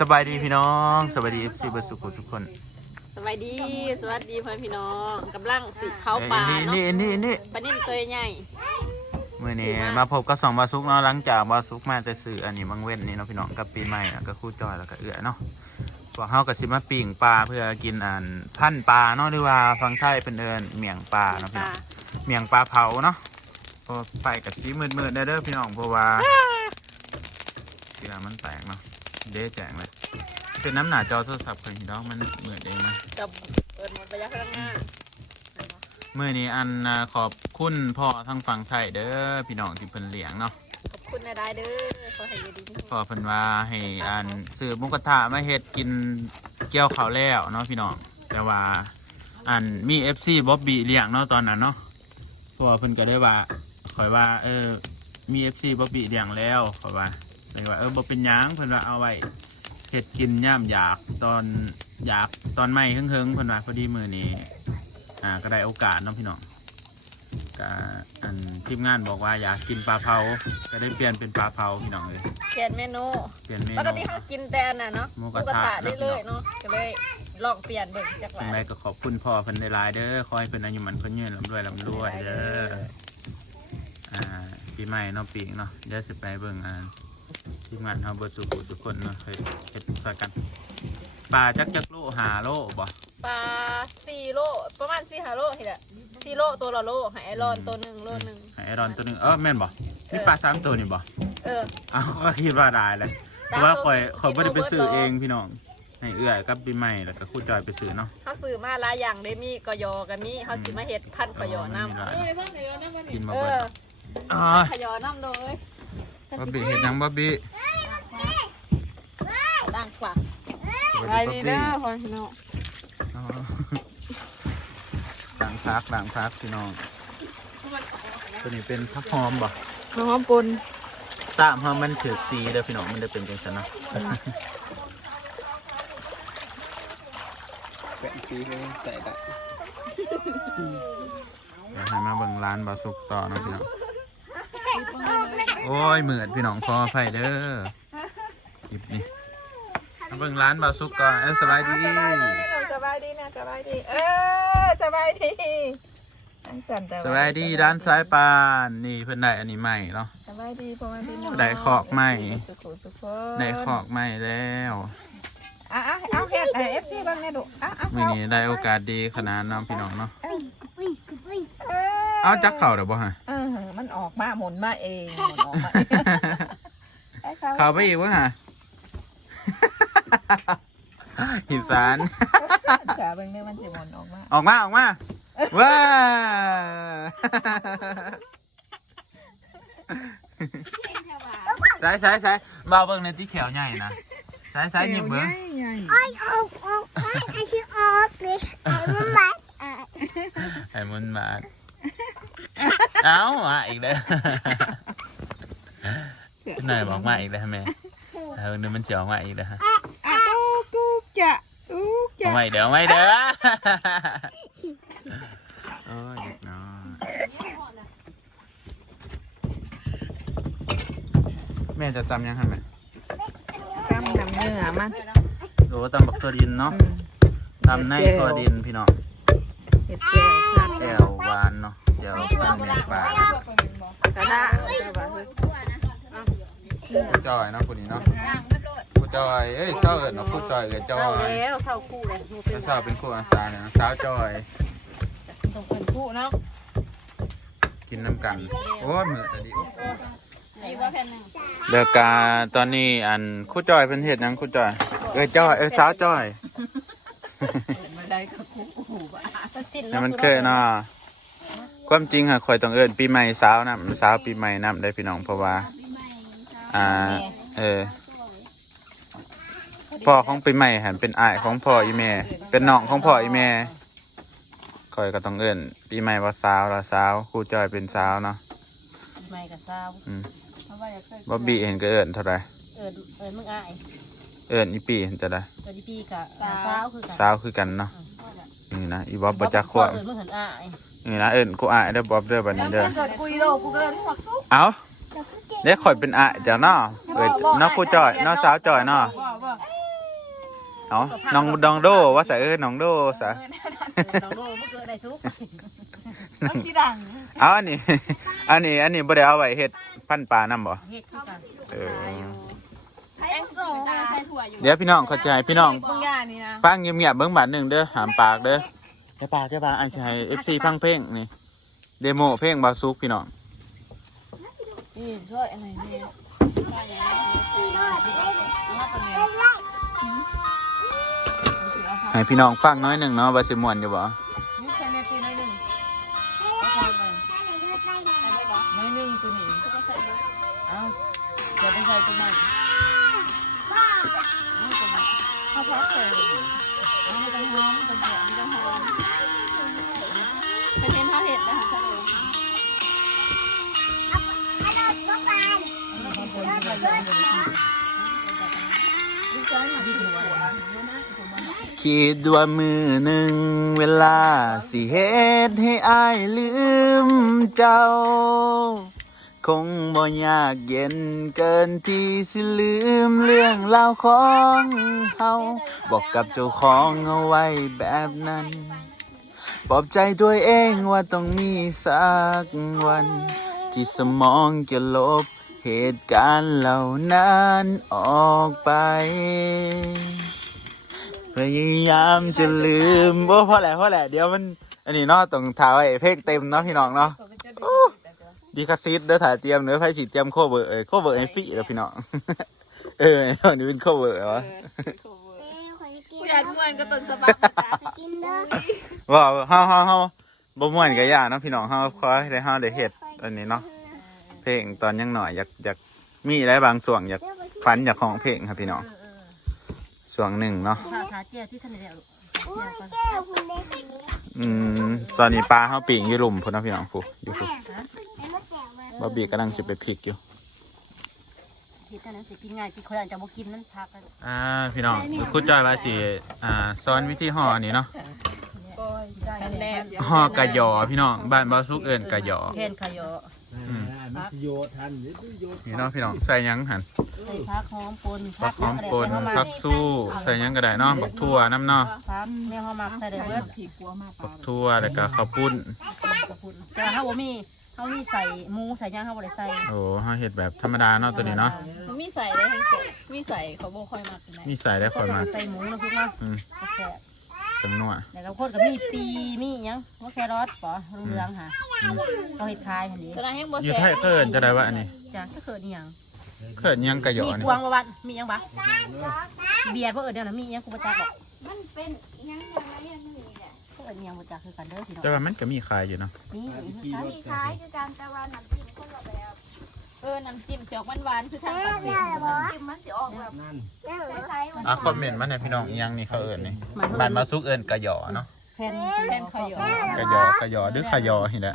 สบายดีพี่น้องสบายดีเอฟซีเบอร์สุขุทุกคนสวัสดี สวัสดีพ่อพี่น้องกำลังสิเข้าเอ้ยป่านี่เนาะนี่นี่นี่ปลานิ่มตัวใหญ่เมื่อนี้มาพบกับสองบาซุกเนาะหลังจากบาซุกมาแต่สื่ออันนี้มังเว้นนี่เนาะพี่น้องกับปีใหม่อะก็คู่จอยแล้วก็เอื้อเนาะพวกเฮาก็สิมาปิ่งปลาเพื่อกินอันพันปลาเนาะหรือว่าฟังไทยเป็นเอินเมี่ยงปลาเนาะพี่ป่าน้องเมี่ยงปลาเผาเนาะพอไฟกับสีมืดๆได้เด้อพี่น้องเพราะว่า เกลือมันแตกเนาะเด้แจงเลยเป็นน้ำหนาจอโทรศัพท์เพิ่นพี่น้องมันมืดเองนะกับเปิดหมดระยะพลังงานเมื่อนี้อันอ่าขอบคุณพ่อทั้งฝั่งไทยเด้อพี่น้องที่เพิ่นเลี้ยงเนาะขอบคุณนายได้เด้อขอให้อยู่ดีมีพ่อเพิ่นว่าให้อันซื้อหมุกระทะมาเฮ็ดกินเกี่ยวข้าวแล้วเนาะพี่น้องแต่ว่าอันมี FC บ๊อบบี้เลี้ยงเนาะตอนนั้นเนาะเพราะว่าเพิ่นก็ได้ว่าข่อยว่าเออมี FC บ๊อบบี้เลี้ยงแล้วข่อยว่า เลยว่าเออบ่เป็นหยังเพิ่นว่าเอาไว้เฮ็ดกินย่ามอยากตอนอยากตอนใหม่เฮิงๆเพิ่นว่าพอดีมื้อนี้อ่าก็ได้โอกาสเนาะพี่น้องก็อันทีมงานบอกว่าอยากกินปลาเผาก็ได้เปลี่ยนเป็นปลาเผาพี่น้องเลยเปลี่ยนเมนูเปลี่ยนเมปกนูติเขากินแต่อันน่ะเนาะหมูกระทะ ได้เลยเนาะก็เลยลองเปลี่ยนเบิ่งจากหยัลางไงยก็ขอบคุณพ่อเพิ่นในลายๆเด้อคอยเพิ่นอายุมันคนยืนลำรวยลำรวยเด้ออ่าปีใหม่เนาะปีกเนาะเดี๋ยวสิไปเบิ่งอ่า ทีมงานเฮาเบิดสุขุสุคนเนาะเคยเฮ็ดซอยกันปลาจักจักโลหาโลบ่ปลาสี่โลประมาณสี่ห้าโลนี่แหละสี่โลตัวละโลให้ไอรอนตัวหนึ่งโลหนึ่งให้ไอรอนตัวหนึงเออแม่นบ่นี่ปลาสามตัวนี่บ่เอออ้าวก็คิดว่าได้เลยเพราะว่าข่อยข่อยบ่ได้ไปซื้อเองพี่น้องให้เอื้อยกับปีใหม่แล้วก็ครู่จอยไปซื้อเนาะเขาซื้อมาหลายอย่างได้มีกอยอกันมีเขาสิมาเฮ็ดพันกอยอน้ำมีหลายเอ้ยพันกอยอน้ำมันกินมาเอเบิดออ๋อขยอน้ำโดยบ๊อบบี้เห็ดนังบ๊อบบี้ ดังกว่าสวัสไปดีดีบ๊อบเด้บี้อพ่อพี่น้องอ๋อด่างพักด่างพักพี่น้องตัวนี้เป็นพักหอมบ่น้องปนตามหอมมันถือสีเด้อพี่น้องมันจะเป็นจังซั่นเนาะแปะปีก็ใส่ได้เดี๋ยวให้มาเบิ่งร้านบาสุกต่อเนาะพี่น้อง โอ้ยเหมือนพี่น้องพอไฟเด้อหยิบนี่มา เบิ่งร้านบาสุกก่อนเอ้ยสบายดีสบายดีนะสบายดีเออสบายดีอันสั่นแต่สบายดีด้านซ้ายปานนี่เพิ่นได้อันนี้ใหม่เนาะสบายดีพ่อแม่พี่น้องได้ขอกใหม่สุขุสุขนได้ขอกใหม่แล้วอะอะเอาเฮ็ดเอฟซีบ้างแน่ดุอะอะมื่อนี้ได้โอกาสดีขนาดน้องพี่น้องเนาะเออเอาจักเข่าเดี๋ยวบ่ฮะเออมันออกมาหมุนมาเองหมุนออกมาเองไอ้เขาเข่าไปอีกวะฮะ อีสานขาเป็นเนี่ยมันสิหมุนออกมาออกมาออกมาว้าสายสายสายเบาเบิ่งในที่แขวใหญ่นะสายสายหยิบเบิ่งใหญ่ไอ้ออกออกไอ้ไอ้ชื่อออกเลยไอ้มันมาอะไอ้มุนมาดเอามาอีกแล้วนายบอกมาอีกแล้วแม่เออนึกมันจะออกมาอีกแล้วฮะอะตุ๊กตุ๊กจะ ตุ๊กจะไม่เดี๋ยวไม่เด้อโอ้ยเด็กน้อยแม่จะจำยังไงไหมกำน้ำเนื้อมันโอ้ตำบักตัวดินเนาะตำในตัวดินพี่น้องเห็ดแก้วครับแจ่วหวานเนาะแจ่วพันเมียงปลากระดาษผู้จอยเนาะคนนี้เนาะผู้ จอย เอ้ยเศร้าเอิญเนาะผู้จอยเอิญจอเข้าย แล้วเข้าคู่เลยหนูเป็นเศร้าเป็นคู่อาสาเนี่ยสาวจอย ต้องเป็นคู่เนาะกินน้ำกัน โอ้ยเหมือนดีดีว่าแผ่นหนึ่งเดกาตอนนี้อันคู่จอยเป็นเหตุยังคู่จอย เอ้ยจอย เอ้ยสาวจอยมาได้กับคู่หูบ้าสิ้นนี่มันเคยเนาะความจริงค่ะคอยต้องเอิญปีใหม่สาวนำสาวปีใหม่นำได้พี่น้องเพราะว่า อ่า เออ พ่อของปีใหม่หันเป็นอ้ายของพ่ออีแม่เป็นน้องของพ่ออีแม่คอยก็ต้องเอิญปีใหม่ว่าสาวละสาวครู่จอยเป็นสาวเนาะไม่กับสาวอืมเพราะว่าอยากเคยบ๊อบบี้เห็นก็เอิญเท่าไหรเอิญเอิญมึงอายเอิญอีปีเห็นจะได้เอิญดีปีกับสาวคือกันสาวคือกันเนาะนี่นะอีบ๊อบประจักษ์ควบเอิญมึงเห็นอายนี่นะเอิญกูอายเด้อบ๊อบเด้อบัดนี้เด้อเกิดกุยโลกูเกิดหัวซุกเอาเด็กข่อยเป็นอะเจ้าเนาะเอ้ยน้องครูจอยน้องสาวจอยเนาะบ่บ่ เอาน้องดองโดว่าใส่เอ้ยน้องโดซะน้องโลบ่เกิดได้สุกมันสิดังเอาอันนี้ อันนี้อันนี้บ่ได้เอาไว้เฮ็ดพันธุ์ปลานํบ่เฮ็ดคือกันเออแป้งโซ่ใส่ถั่วอยู่เดี๋ยวพี่น้องเขาจะให้พี่น้องบางอย่างนี่นะฟังเงียบๆเบิ่งบาทหนึงเด้อหามปากเด้อแค่ปากแค่ปากอันสิให้ FC ฟังเพลงนี่เดโมเพลงบาซุกพี่น้องนี่ช่วยอะไรเนี่ย ให้พี่น้องฟังน้อยหนึงเนาะว่าสิม่วนอยู่บ่นี่ใส่ในตีน้อยหนึ่งเอาความไปใส่ได้ปะน้อยหนึ่งตัวนี้ก็ใส่ด้วยเอาเดี๋ยวไปใส่ตัวใหม่เอาตัวใหม่เอาพักใส่เอาไม่ต้องหอมตัวเดียวไม่ต้องหอมไปเทนท่าเห็ดนะคะท่านเลย คิดว่ามือหนึ่งเวลาสิเฮ็ดให้อายลืมเจ้า คงบ่ยากเย็นเกินที่สิลืมเรื่องราวของเฮาบอกกับเจ้าของเอาไว้แบบนั้นปลอบใจตัวเองว่าต้องมีสักวัน ที่สมองจะลบเหตุการณ์เหล่านั้นออกไป พยายามจะลืมว่าพอแหละพอแหละเดี๋ยวมัน อันนี้เนาะต้องถ่ายไว้เพลงเต็มเนาะพี่น้องเนาะดีคาซิดเด้อถ่ายเตรียมเด้อไฟสีเตรียมโคเวอร์เอ้ยโคเวอร์ไอฟี่แล้วพี่น้องเอออันนี้เป็นโคเวอร์วะผู้ใหญ่ทุกวันก็ต้นสะบักจ้ากินเด้อว่าเฮาเฮาเฮาบ่ม่วนกับย่าเนาะพี่น้องเฮาขอให้ได้เฮาได้เฮ็ดอันนี้เนาะเพลงตอนยังหน่อยอยากอยากมีอะไรบางส่วนอยากฝันอยากของเพลงครับพี่น้อง ส่วนหนึ่งเนาะขาขาเจียที่ทันได้แล้วอุ้ยแก้วคุณเด็กคนนี้อืมตอนนี้ปลาเฮาปิ่งอยู่หลุมพุ่นเนาะพี่น้องผู้อยู่ผู้แล้วมาแก้วมาบอบบี้กำลังจะไปพลิกอยู่เฮ็ดอันนั้นสิกินง่ายที่คนอาจจะบ่กินมันพักกันอ่าพี่น้องคุณจอยว่าสิอ่าสอนวิธีห่ออันนี้เนาะกันแดดห่อกะหยอพี่น้องบ้านบ่าวซุกเอิ้นกะหยอแค่นขยอมั นประโยชน์ทันหรือประโยชน์พี่น้องพี่น้องใส่หยังหั่นใส่ผักหอมปนผักหอมปนผักสู้ใส่หยังก็ได้เนาะบักทั่วน้ำเนาะผักแม่หอมมักใส่ได้เบิดบักทั่วแล้วก็ข้าวปุ้นแต่ถ้าบ่มีเฮามีใส่หมูใส่หยังเฮาบ่ได้ใส่โอ้เฮาเฮ็ดแบบธรรมดาเนาะตัวนี้เนาะมันมีใส่ได้ทั้งสดมีใส่เขาบ่ค่อยมักนะมีใส่ได้ค่อยมาใส่หมูนะพวกเนาะอืมก็แซ่บ จังนัวแล้วก็คนก็มีปีมีหยังว่าแครอทปอเหลืองๆค่ะก็เฮ็ดขายหั่นนี่ตอนนั้นแห้งบ่อยู่แซ่ไทยบเกินจะได้ว่าอันนี้จ้ะก็เกิดอีหยังเกิดหยังกะหยอมีนี่กวางบ่วันมีหยังบ่เบียร์บ่เอิ้นแนวนั้นมีหยังกูบ่จักดอกมันเป็นยังยังไงยังนี่แหละเอิ้นหยังบ่จักคือกันเด้อพี่น้องแต่ว่ามันก็มีขายอยู่เนาะนี่คล้ายคือการแต่ว่าน้ำจิ้มคนละแบบเออน้ำจิ้มสิออกหวานๆคือทางปากเสียน้ำจิ้มมันสิออกแบบนั่นคล้ายๆมันอะคอมเมนต์มาหน่อยพี่น้องอีหยังนี่เขาเอิ้นนี่บ้านบ่าวซุกเอิ้นกะหยอเนาะแผ่นแผ่นขยอกะหยอกะหยอหรือขะหยอนี่แหละ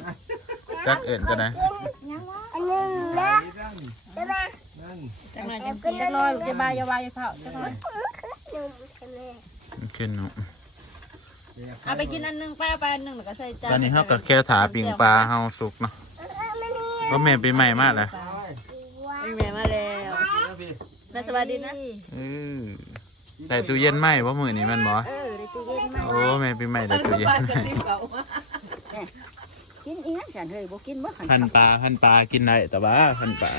จักเอิ้นจะได้อันหนึ่งนะนั่นใช่ไหมนั่นจังหวะจังจักหน้อยลูกจะบายอย่าบายอย่าเข้าจักหน้อยหนึ่งใช่ไหมมันขึ้นเนาะเอาไปกินอันหนึงป้าไปอันหนึงแล้วก็ใส่จานตอนนี้เฮาก็แค่ถาปิงปลาเฮาสุกเนาะบ่แม่นปีใหม่มากเลยมีแม่มาแล้ว แม่สวัสดีนะ เออได้ตู้เย็นไหมว่ามื้อนี้แมันบ่เออได้ตู้เย็นมาโอ้แม่ปีใหม่ได้ตู้เย็นไหมกินอีหยังจันเฮ้ยบ่กินบ่ขันพันปลาพันปลากินได้แต่ว่าพันปลา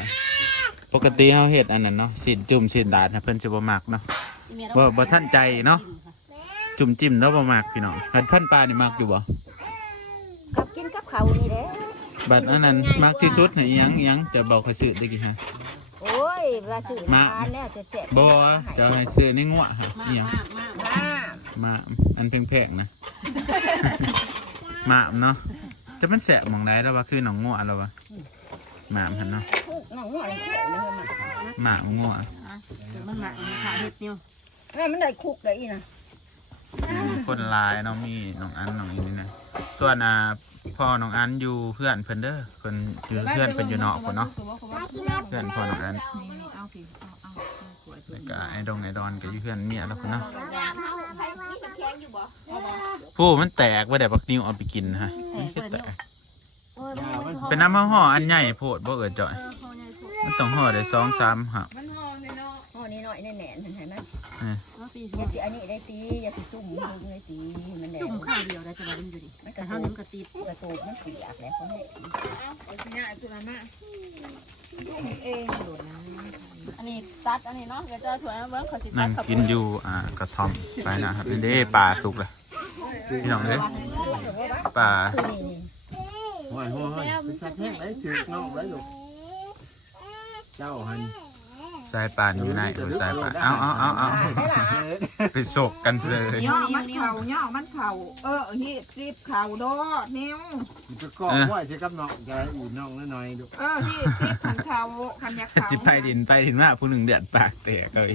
ปกติเฮาเฮ็ดอันนั้นเนาะสินจุ่มสินดาดนะเพิ่นสิบ่มักเนาะบ่บ่ทันใจเนาะจุ่มจิ้มแล้วบ่มักพี่น้องพันพันปลานี่มักอยู่บ่กับกินกับเขานี่แหละบัดอันนั้นมักที่สุดนี่อิหยังอิหยังจะบอกให้ซื้อตะกี้ฮะโอ้ย ว่าซื้อมาทานแล้วจะแจ๊ะบ่จะให้ซื้อนี่งัวฮะอิหยังมามาอันแพงๆนะหมามเนาะจะมันแสบหมองไหนแล้วว่าคือหนองงัวแล้ววะหมามหันเนาะน้องหัวอะไรเนี่ยมาหมามงัวมันมาขาเฮ็ดนิ้วเอ้ยมันได้คุกได้อีน่ะมีคนหลายเนาะมีน้องอันน้องอีนี่นะส่วนอ่าพ่อน้องอันอยู่เพื่อนเพิ่นเด้อเพิ่นอยู่เพื่อนเพิ่นอยู่นอกพุ่นเนาะเพื่อนพ่อน้องอัน แล้วก็ไอ้ดงไอ้ดอนก็อยู่เพื่อนเมียแล้วพุ่นเนาะผู้มันแตกว่าได้บักนิ้วเอาไปกินฮะมันคือแตกโอ้ยเป็นน้ำมะห่ออันใหญ่โพดบ่เอิดจ่อยมันมันต้องห่อได้สองสามหักมันหอมเลยเนาะห่อนี้หน่อยแน่นๆเห็นไหมเอา ปีอย่าสิอันนี้ได้ตีอย่าสิตุ่มมึงเลยตีมันแดงจุ่มข้าวเดียวได้จะมาดูอยู่ดิมันกแต่ระเท่าตูนี้มันก็ติดกระตูมันเสียกแล้วเขาให้เอาไอ้ที่เนี่ยไอ้ตัวนั้นน่ะทุ่มเองโดดนะอันนี้ตัดอันนี้เนาะเดี๋ยวจะถั่วเบิ้งเขาสิตันั่ดงเขากินอยู่อ่ากระท่อมไปนะครับเด้ปลาสุกเลยพี่น้องเด้ปลาคือนี่นี่ห้อยห้อยห้อยไปสับแห้งได้ถือกนอกได้ลูกเจ้าหัน สายปลาอยู่ในเออสายปลาเอาเอาเอาเอาไปสกกันเลยย่อมันเข่าย่อมันเข่าเออเฮ็ดซีบเข่าโดดนิ้วมันจะกรอบห้อยใช่กับน้องจะอุ่นน้องน้อยๆดูเออเฮ็ดซีบขันเข่าขันยักเข่าจิบไผ่ดินไผ่ดินมาผู้หนึ่งเดือดปากแตกเลย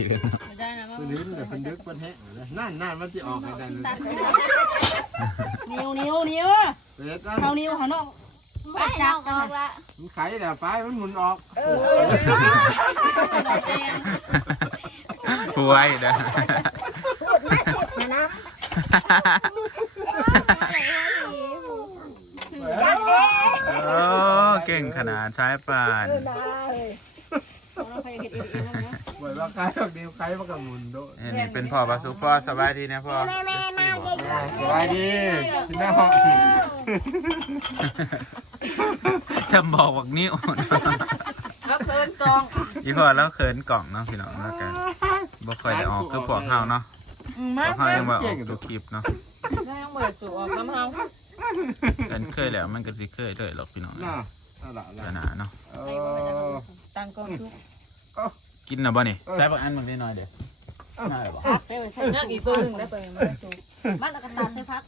ไม่ได้นะเป็นลิ้นแต่เป็นดึกเป็นแห้งเลยนั่นนั่นมันจะออกไปได้เลยนิ้วนิ้วนิ้วเป็ดเขานิ้วเขาน้อง ไปเอาออกละมันไข่แล้วไปมันหมุนออกเออป่วยนะพูดมาสุดนะนะจังเด้โอ้เก่งขนาดใช้ปานได้เขาอยากเห็นเองนะปล่อยว่าไข่ดอกเดียวไข่มันก็หมุนโดอันนี้เป็นพ่อปลาสุกพ่อสบายดีนะพ่อแม่แม่มาเยอะสบายดีที่หน้าห้อง จะบอกว่านิ้วแล้วเคินกองอีพ่อแล้วเขินกล่องเนาะพี่น้องแล้วกันบ่ค่อยได้ออกคือพวกเฮาเนาะมาพวกเฮายังว่าออกทุกคลิปเนาะแม่งเบิดสูออกน้ำเฮากันเคยแล้วมันก็สิเคยเลยหรอกพี่น้องน่าเอาละขนาดเนาะเออตังกองทุกกินนะบ่นี่ใส่บักอันบางนิดหน่อยเด้อได้บ่เนี่ยอีกตัวหนึ่งได้เปิดมาสูบ้านเราก็ตัดใส่พัก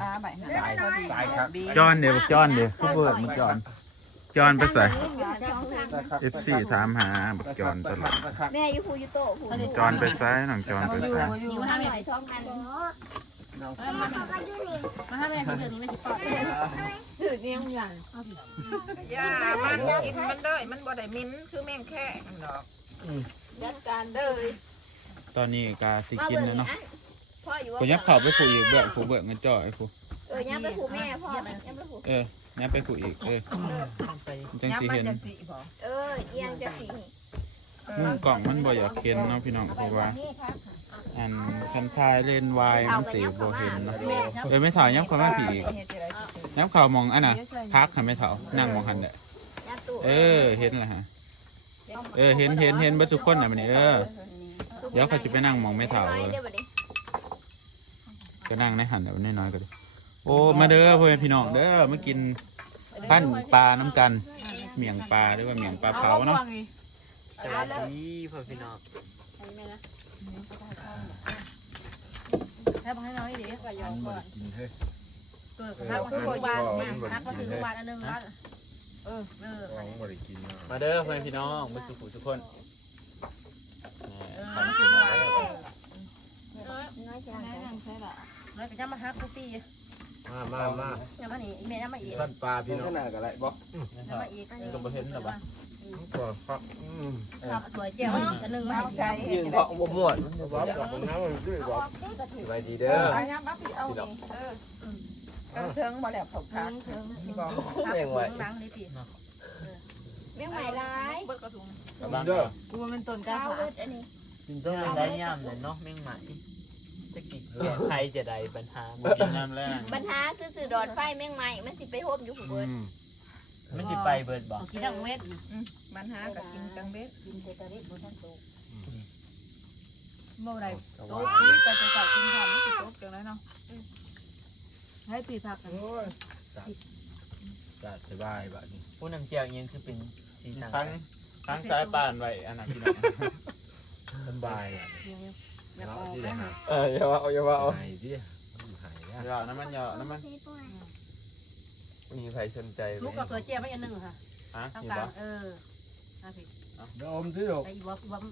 ตาใบหน้าได้พอดีตายครับจอนเดี๋ยวบักจอนเดี๋ยวคือเบิดมันจอน จอนไปใส่ FC ถามหาบักจอนตลอดแม่อยู่คูอยู่โต๊ะคูจอนไปใส่น้องจอนไปใส่นิ้วห้าหเมน่ตอยรช่องอันมาห้าเมตรเดือนนี้ไม่สิปอดถือเนี่ยอย่างอย่ามันกินมันเด้ยมันบ่ได้มิ้นคือแมงแค่ดอกจัดการเด้อตอนนี้ก็สิมากินเบิ่งแล้วนี่เนาะอันพ่ออยู่กูยับเข้าไปผูอีกเบื่อผูเบื่อเงินจ่อยผูเออยังไปผูแม่พ่อยังไปผูเออยับไปผูอีกเออจังยับสิมันเห็นจะสีบ่เออเอียงจะสีมุมกล่องมันบ่อยากเห็นเนาะพี่น้องเพราะว่านี่ครับอันคันทายเลนวายมันสีบ่เห็นเนาะเออไม่ถ่ายยับเข้ามาผีอีกเฮ็ดจะได้สิยับเข้ามองอันน่ะพักค่ะไม่เถ่านั่งมองหันเด้อยัดตู้เออเห็นแล้วฮะเออเห็นเห็นเห็นเบัดทุกคนน่ะมันนี่เออเดี๋ยวเขาจะไปนั่งมองไม่เถ่าเลเลยยบัดนี้ก็นั่งในหันแบบน้อยๆก็ได้ โอ้มาเด้อพ่อแม่พี่น้องเด้อมากินพันปลาน้ำกัน เมี่ยงปลาหรือว่าเมี่ยงปลาเผาเนาะสวัสดีพ่อพี่น้องถ้าบอกให้น้อยดิก็ยอมก่อนกินเฮ้ยเกิดข้าวก็คือวานข้าวก็คือวานอันนึงแล้วเออเออของบริกินมาเด้อพ่อแม่พี่น้องมาสุขุทุกคนน้อยจังแล้วก็จะมาฮักกูปี มามามาจะมาหนีแม่จะมาอีกท่านปลาพี่น้องขนาดอะไรบ่จะมาอีกก็บ่เห็นหรอวะตัวครับอืมข้าวสวยเจียวอันนึงมาเอาใจเฮ็ยืดนจะเพาะบ่ม่วนบ่บ่กับน้ำมันด้วยบ่สบายดีเอเด้ออเอายับมาพี่เอานี่เออเออเทิงบ่แล้วเขาขาดที่บ่แม่งไหวล้างเลยปีแม่งใหม่ร้ายเบิดกระถุงเด้อกูว่ามันต้นกาข้าวขาเบิดอันนี้กินต้องได้ย่ำเลยเนาะแม่งไหม จะกินใครจะได้ปัญหามากินน้ำแรงปัญหาคือสื่อดอดไฟแม่งใหม่มันสิไปโฮมอยู่ผู้เบิดมันจะไปเบิดบ่กินดังเม็ดมันหากับกินกังเบ็ดกินแต่ตอนนี้บ่ทันโตเมื่อไรโต๊ะนี้ไปจะจับกินทำไม่ติดโต๊ะจังเลยเนาะให้ปีพักกันโอ้ยจัดสบายบัดนี้ผู้นำเจียวยังคือเป็นสีต่างทั้งทั้งสายปานไว้อันนั้นพี่น้องสบายอะ เนาะที่ได้หาเอออย่าว่าอย่าว่าหายดิหายเดี๋ยวน้ำมันเยอะน้ำมันมีใครสนใจไหมลูกกับตัวเจียวไม่อันนึงค่ะฮะต้องนี่กาบ่รเออน่าผิดเดี๋ยวอมที่ดอกไอ้บ๊อบบ๊อบ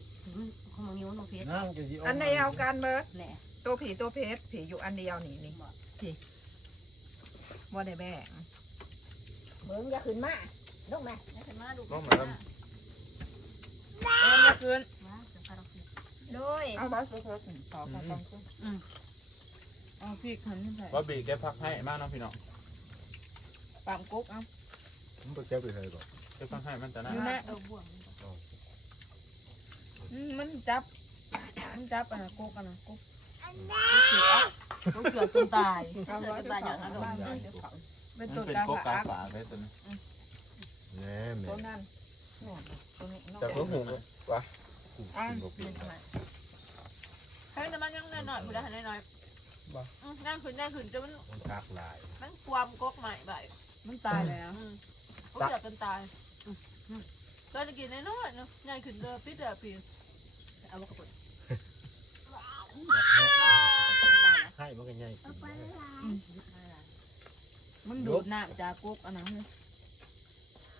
ของมึงนิ้วน้องเพชรนั่งจะสิอมอันเดียวกันเบิดแหละตัวผีตัวเพชรผีอยู่อันเดียวนี่นี่ผีบ่ได้แบ่งเบิ่งอย่าขึ้นมาลงมาให้ขึ้นมาดูมองเหมือนเอ็นมาคืน โดยเอาบ่สุดๆขอขอต้องขึ้นเอาพี่ขันใส่ว่าบีแกพักให้มากเนาะพี่น้องปามกุ๊กเอาผมไปเก็บไปเลยบ่แกพักให้มันจะน่าอยู่นะเออบ่วงโอ้มันจับ มันจับอะกุ๊กอะนะกุ๊กลูกเสือจนตายเอาไว้ตายอย่างนั้นบ้านไว้เดี๋ยวเขาเป็นมัตันวเป็นกาโกกาฝากฝาเลยตัวนี้แน่แม่ตัวนั้นตัวนี้นอกจะเพิ่งหูวะ อะให้แต่มันยังน้อยๆผู้ใดน้อยๆอืมนั่นขึ้นนั่นขึ้นจนมันมันคักหลายมันความกกใหม่ใบมันตายแล้วอืมพวกเสือกันตายอืมอืมก็จะกินน้อยๆเนาะใหญ่ขึ้นเด้อปิดเด้อปีเอามากระปุกให้มันก็ใหญ่มันดูดน้ำจากกุ๊กอันนั้นเลย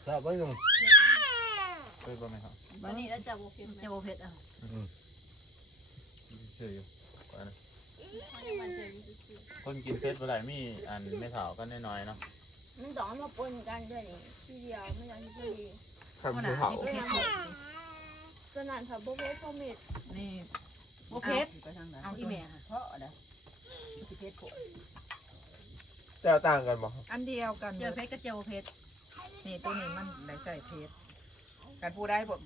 ทราบไว้หนุ่ มเคยบ่ไหมครับวันนี้เราจะโอเคไหมเจ้าโบเพชรอะเชื่ออยู่ก่อนนะมันยังมันเจออยู่ซื่อคนกินเพชรบ่ได้มีอันไม่เท่ากันน้อยๆเนาะมันสองมาปนกันด้วยนี่ทีเดียวไม่ยังที่ดีข้าวเผาสนั่นค่ะบุฟเฟ่ต์พอมิดๆนี่โบเพชรไปทางไหนเอาอีเมลเพราะอะไรเพชรโผล่จะต่างกันบ่ๆอันเดียวกันเจอเพชรก็เจอโบเพชรนี่ตัวนี้มันได้ใส่เพชร การพูดได้แบบ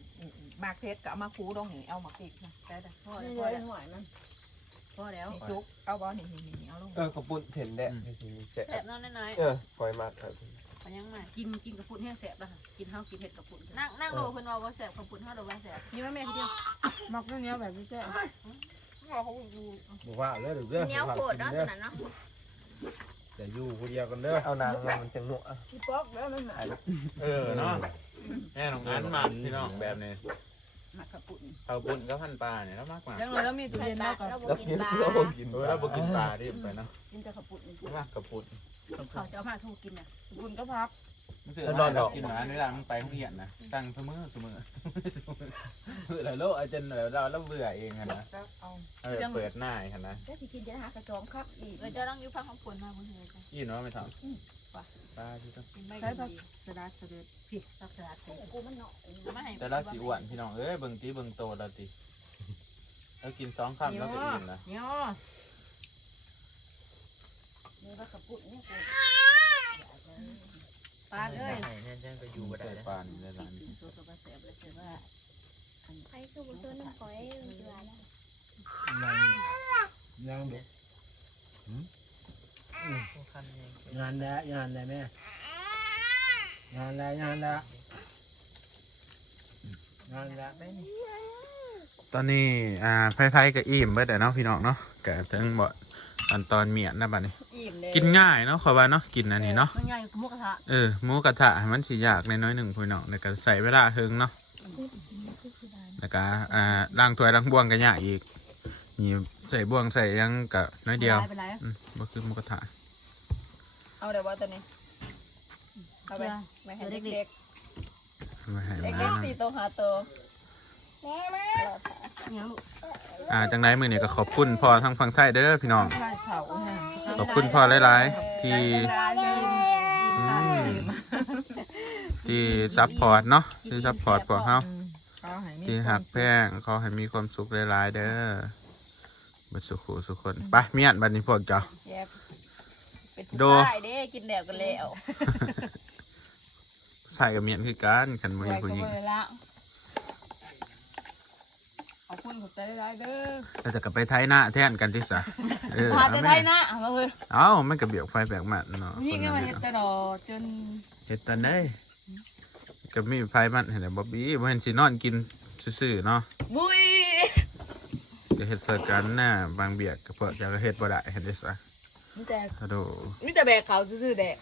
มากเพชรก็เอามาคูตรงนี้เอามาปิกนะได้แต่พ่อไม่แล้วเลพ่อยแล้วหน่อยมันพ่อแล้วนี่ซุกเอาบอนี่นี่นี่เอาลงเออกระปุ้นเห็นแดะแซ่แซ่บน้อยน้อยเออคอยมากครับๆมันยังไงกินกินกระปุกแห้งแสบป่ะกินข้าวกินเผ็ดกระปุกนั่งนั่งโลคนว่าว่าแซ่บขอบคุณเท่าเดิมว่าแซ่บนี่แม่แม่ทีเดียวมักเนี้ยแบบนี้แค่บอกว่าเลยเดี๋ยวเด้อเนี้ยโคตรเนาะสนั่นเนาะ จะอยู่คนเดียวกันเด้อเอานางมันจังหนัวที่ป๊อกแล้วมันหนาเออเนาะแม่น้องอันมักพี่น้องแบบนี้มากระปุกเอาบุญก็พันปลาเนี่ยแล้วมากกว่ายังเลยแล้วมีตู้ใส่เย็นปลาแล้วก็แล้วแล้วบุกิกินนปลาแล้วกินเออแล้วบ่กินปลาดิไปเนาะกินแต่กระปุกมากกระปุนเขาจะเอาผ้าทูกินน่ะบุญก็พัก มันคืออะไรกินหมาเวลามันไปโรงเรียนนะตั้งเสมอเสมอเพื่อแล้วโลกอาจารย์เราเราแล้วเบื่อเองอะนะเอาเออเปิดหน้าค่ะนะก็สิกินจะหากระจอมครับอีกเราจะต้องอยู่พักของผลมาบนเรือจ้ะยี่เนาะไม่ทำปลาที่ต้องกินไม่ใช้ผักดีสลัดสลัดผิดสักสลัดเกูมันเนาะไม่ให้แต่ละสีอ้วนพี่น้องเอ้ยเบิ่งตีเบิ่งโตแล้วติแล้วกินสองคำแล้วก็อิ่มนะนี่ยนี่ว่ากระปุกนี่กู ปลาเลยเนี่ยจะไปอยู่บ่ได้ใส่เลยปลาในร้านกินโซโซบะแสบเลยคือว่าใครคือบุญตัวน้ำฝอยมันจะอะไรยังเด็กงานแล้วงานแล้วแม่งานแล้วงานแล้วงานแล้วตอนนี้อ่าไทยๆก็อิ่มเบิดแต่เนาะพี่น้องเนาะก็ถึงบ่ อันตอนเมียนนะบัดนี้ อิ่มเลยกินง่ายเนาะขอว่าเนาะกินอันนี้เนาะมันง่ายกับมุกกระทะเออหมูกระทะให้มันสิยากน้อยๆหนึ่งพี่น้องแล้วก็ใส่เวลาเฮิงเนาะแล้วก็อ่าล้างถ้วยล้างบ่วงก็ยากอีกนี่ใส่บ่วงใส่หยังก็น้อยเดียวเป็นไรอืมบ่คือหมูกระทะเอาเดี๋ยวว่าตัวนี้เอาไปไม่ให้เด็กไม่ให้ๆมันเด็กนะๆสี่ตัวหาตัว อ่าจังไรมือนี่ก็ขอบคุณพ่อทั้งฝั่งไทยเด้อพี่น้องใช่เผาเนี่ยขอบคุณพ่อหลายๆ ที่อืมที่ซัพพอร์ตเนาะที่ซัพพอร์ตพวกเฮาที่หักแพงขอให้มีความสุขหลายๆเด้อบัดสุขุสุขคนไปเมียนบัดนี้พวกเจ้าเป็นโดผู้ชายเด้กินแดดกันแล้วใส่กับเมียนคือกันขันมือไว้ผู้ก็หญิงไปละข อบคุณขอบใจได้เด้อเราจะกลับไปไทยหน้าแทนกันที่สะเออพาเอาแต่ไทแม่ยนะเอามาเลยเอ้ามันก็เบียกไฟแบกมันเนาะนี่คนไงนั้นมาเนาะเห็ดแต่ดอจนเฮ็ดตอนได้ก็มีไฟมันเห็นแต่บ๊อบบี้บ่เห็นสินอนกินซื่อๆเนาะบุยก็เฮ็ดใส่กันหน้าบางเบียกก็เปิดจะก็เฮ็ดบ่ได้เฮ็ดได้ซะมีแต่กระโดมีแต่แบกเขาซื่อๆแดก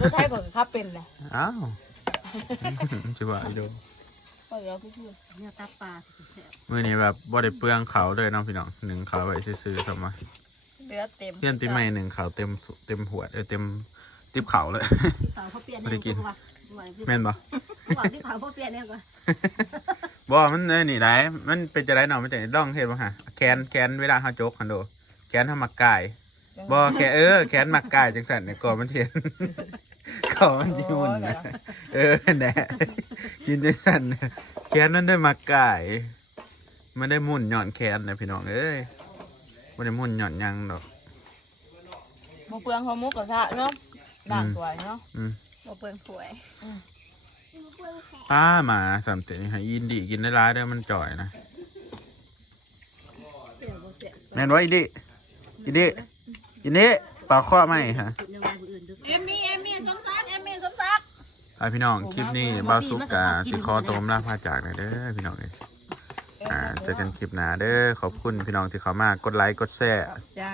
รถไทยก่อนขับเป็นนะอ้าวจิว่าอีโด เปิดแล้วซื่อเนี่ยตับปลาแสบมื้อนี้แบบบ่ได้เปลืองเขาวเลยเนาะพี่น้องหนึ่งเขาวไว้ซื่อๆซะมาๆเลือดเต็มเพื่อนติใหม่หนึ่งเขาวเต็มเต็มหัวเออเต็มติบเขาเลย ที่ขาวเขาเปลี่ยนเนี่ยกว่าแม่นบ่หวานที่ขาวเขาเปลี่ยนเนี่ยกว่าบ่มันเอ้ยนี่ได้มันเป็นจะได้เนาะมันจะได้ดองเฮ็ดบ่ฮะแขนแขนเวลาเฮาจกคันโดแขนเฮามักกายบ่แค่เออแขนมักกายจังซั่นเนี่ยก่อนมันเทียน ก่อนมันสิหมุนนะเออแหน่กินจังซั่นน่ะแขนมันได้มักกายมันได้หมุนหย่อนแขนนะพี่น้องเอ้ยบ่ได้หมุนหย่อนหยังดอกบ่เปลืองหัวมุกกระทะเนาะด่างสวยเนาะอืมบ่เปลืองสวยป้าหมาสามเตนี่ให้ยินดีกินได้ร้ายเด้อมันจ่อยนะแม่นว่าอีดิอีดิอีนี่ปากข้อไหมฮะ เอมมี่เอมมี่สมศักดิ์เอมมี่สมศักดิ์ ไอพี่น้องคลิปนี้บาวสุกกาสิคอตวมลาพาจากเลยเด้อพี่น้องเอ้ยอ่าเจอกันคลิปหน้าเด้อขอบคุณพี่น้องที่เขามากดไลค์กดแชร์ใจ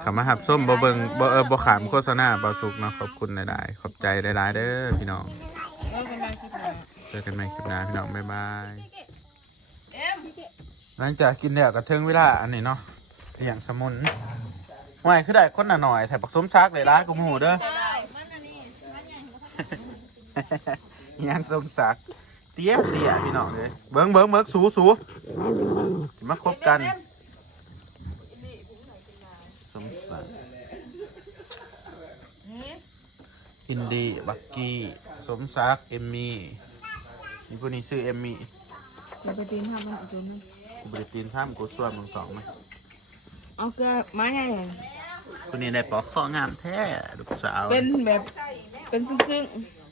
เขามาหับส้มบ่เบิงบ่เออบ่ขามโฆษณาบาวสุกเนาะขอบคุณหลายๆขอบใจหลายๆเด้อพี่น้องเออกันมาคิดว่าเจอกันใหม่คลิปหน้าพี่น้องบ๊ายบายหลังจากกินแล้วก็ถึงเวลาอันนี้เนาะเลี้ยงสมุนห่วยคือได้คนละหน่อยแต่ปักสมซักเลยร้ายกูหมูเด้อ ยังสมซักเตี้ยเตี้ยพี่น้องเลยเบิ้งเบิ้งเบิ้งสูสูสิมาคบกันสมศักดิ์อินดีบักกี้สมศักดิ์เอมมี่นี่พวกนี้ชื่อเอมมี่เราไปตีนทำมันจุ่มกูบริตีนท่ามกูส่วนมึงสองไหมเอาเกลือไม้ไงคนนี้ได้ปอกข้องามแท้ลูกสาว เป็นแบบ เป็นซึ้งๆ